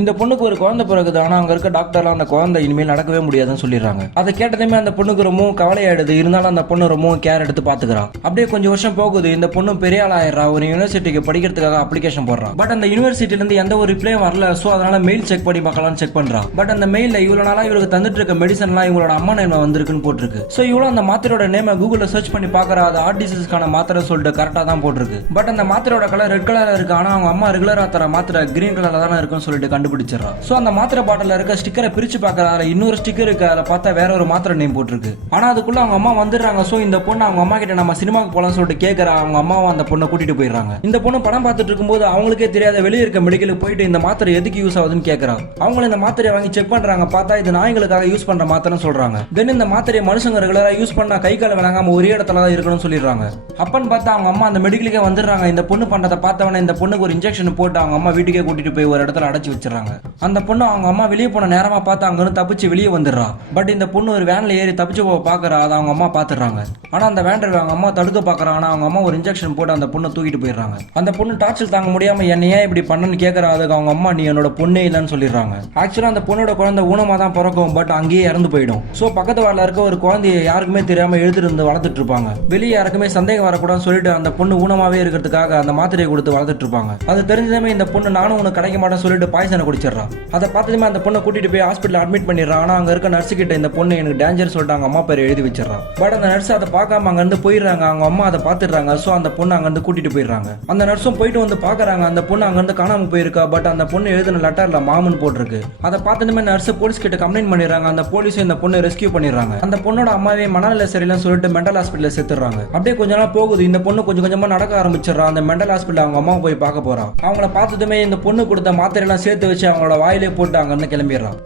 இந்த பொண்ணுக்கு ஒரு குழந்தை பிறகுது. ஆனா அங்க இருக்க டாக்டர்லாம் அந்த குழந்தை இனிமேல் நடக்கவே முடியாதுன்னு சொல்லிடுறாங்க. அதை கேட்டதுமே அந்த பொண்ணுக்கு ரொம்பவும் கவலையாயிடுது. இருந்தாலும் அந்த பொண்ணு ரொம்பவும் கேர் எடுத்து பாத்துக்கிறா. அப்படியே கொஞ்சம் வருஷம் போகுது. இந்த பொண்ணு பெரிய ஆள் ஆயிடுறா. ஒரு யூனிவர்சிட்டிக்கு படிக்கிறதுக்காக அப்ளிகேஷன் போடுறா. பட் அந்த யூனிவர்சிட்டில இருந்து எந்த ஒரு ரிப்ளே வரல. சோ அதனால மெயில் செக் பண்ணி பார்க்கலாம்னு செக் பண்றா. பட் அந்த மெயில்ல இவ்வளவு நாளா இவளுக்கு தந்துட்டு இருக்க மெடிசன்லாம் இவங்களோட அம்மா நேம்ல வந்திருக்குன்னு போட்டிருக்கு. சோ இவ்வளவு அந்த மாத்திரையோட நேம கூகுள்ல சர்ச் பண்ணி பாக்குறா. அது ஹார்ட் டிசீஸ்க்கான மாத்திரை சொல்லிட்டு கரெக்டா தான் போட்டிருக்கு. பட் அந்த மாத்திரையோட கலர் ரெட் கலர்ல இருக்கு. ஆனா அவங்க அம்மா ரெகுலரா தர மாத்திரை கிரீன் கலர்ல தானே இருக்குன்னு சொல்லிட்டு கண்டுபிடிச்சிடறா. சோ அந்த மாத்திரை பாட்டில இருக்க ஸ்டிக்கரை பிரிச்சு பாக்குறா. இன்னொரு ஸ்டிக்கர் இருக்கு. அதை பார்த்தா வேற ஒரு மாத்திரை நேம் போட்டிருக்கு. ஆனா அதுக்குள்ள அவங்க அம்மா வந்துடுறாங்க. சோ இந்த பொண்ணு அவங்க அம்மா கிட்ட நம்ம சினிமாக்கு போலாம்னு சொல்லிட்டு கேட்கறா. அவங்க அம்மாவும் அந்த பொண்ணை கூட்டிட்டு போயிடுறாங்க. இந்த பொண்ணு படம் பார்த்துட்டு இருக்கும்போது அவங்களுக்கே தெரியாத வெளியே இருக்க மெடிக்கலுக்கு போயிட்டு இந்த மாத்திரை எதுக்கு யூஸ் ஆகுதுன்னு கேட்கறாங்க. அவங்க இந்த மாத்திரையை வாங்கி செக் பண்றாங்க. பார்த்தா இது நாய்களுக்காக யூஸ் பண்ற மாத்திரைன்னு சொல்றாங்க. தென் இந்த மாத்திரையை மனுஷங்க ரெகுலரா யூஸ் பண்ணா கை கால விளங்காம ஒரே இடத்துல தான் இருக்கணும்னு சொல்லிடுறாங்க. அப்பன்னு பார்த்தா அவங்க அம்மா அந்த மெடிக்கலுக்கே வந்துடுறாங்க. இந்த பொண்ணு பண்றதை பார்த்தவன இந்த பொண்ணுக்கு ஒரு இன்ஜெக்ஷன் போட்டு அவங்க அம்மா வீட்டுக்கே கூட்டிட்டு போய் ஒரு இடத்துல அடைச்சு வச்சிடறாங்க. அந்த பொண்ணு அவங்க அம்மா வெளியே போன நேரமா பார்த்து அங்க இருந்து தப்பிச்சு வெளியே வந்துடுறா. பட் இந்த பொண்ணு ஒரு வேன்ல ஏறி தப்பிச்சு போக பாக்குறா. அதை அவங்க அம்மா பாத்துறாங்க. ஆனா அந்த வேன்ல அவங்க அம்மா தடுக்க பாக்குறாங்க. ஆனா அவங்க அம்மா ஒரு இன்ஜெக்ஷன் போட்டு அந்த பொண்ணை தூக்கிட்டு போயிடுறாங்க. அந்த பொண்ணு டார்ச்சர் தாங்க முடியாம என்ன ஏன் இப்படி பண்ணன்னு கேட்கறா. அதுக்கு அவங்க அம்மா நீ என்னோட பொண்ணே இல்லைன்னு சொல்லிடுறாங்க. ஆக்சுவலா அந்த பொண்ணோட குழந்தை ஊனமா தான் பிறக்கும். பட் அங்கேயே இறந்து போயிடும். சோ பக்கத்து வார்டில் இருக்க ஒரு குழந்தைய யாருக்குமே தெரியாம எழுதிட்டு இருந்து வளர்த்துட்டு இருப்பாங்க. வெளியே யாருக்குமே சந்தேகம் வரக்கூடாதுன்னு சொல்லிட்டு அந்த பொண்ணு ஊனமாவே இருக்கிறதுக்காக அந்த மாத்திரையை கொடுத்து வளர்த்துட்டு இருப்பாங்க. அது தெரிஞ்சதுமே இந்த பொண்ணு நானும் உனக்கு கிடைக்க மாட்டேன்னு சொல்லிட்டு பாய்சனை குடிச்சிடறா. அதை பார்த்ததுமே அந்த பொண்ணை கூட்டிட்டு போய் ஹாஸ்பிட்டல் அட்மிட் பண்ணிடுறா. ஆனா அங்க இருக்க நர்ஸ் கிட்ட இந்த பொண்ணு எனக்கு டேஞ்சர் சொல்லிட்டு அவங்க அம்மா பேர் எழுதி வச்சிடறா. பட் அந்த நர்ஸ் அதை பார்க்காம அங்க இருந்து போயிடுறாங்க. அவங்க அம்மா அதை பார்த்துடுறாங்க. சோ அந்த பொண்ணு அங்க இருந்து கூட்டிட்டு போயிடுறாங்க. அந்த நர்ஸும் போயிட்டு வந்து பாக்குறாங்க. அந்த பொண்ணு அங்க இருந்து காணாம போயிருக்கா. பட் அந்த பொண்ணு எழுதின லெட்டர்ல மாமன் போட்டிருக்கு. அதை பார்த்ததுமே நர்ஸ் போலீஸ் கிட்ட கம்ப்ளைண்ட் பண்ணிடுறாங்க. அந்த போலீஸ் இந்த பொண்ணை ரெஸ்கியூ பண்ணிடுறாங்க. அந்த பொண்ணோட அம்மாவே மனநல சரியில்லைன்னு சொல்லிட்டு மென்டல் ஹாஸ்பிட்டல் சேர்த்துறாங்க. அப்படியே கொஞ்ச நாள் போகுது. இந்த பொண்ணு கொஞ்சம் கொஞ்சமா நடக்க ஆரம்பிச்சிடறா. அந்த மென்டல் ஹாஸ்பிட்டல் அவங்க அம்மா போய் பார்க்க போறா. அவங்கள பார்த்ததுமே இந்த பொண்ணு கொடுத்த மாத்திரை எல்லாம் சேர்த்து வச்சு அவங்களோட வாயிலே போட்டு அங்க இருந்து கிளம்பிடுறான்.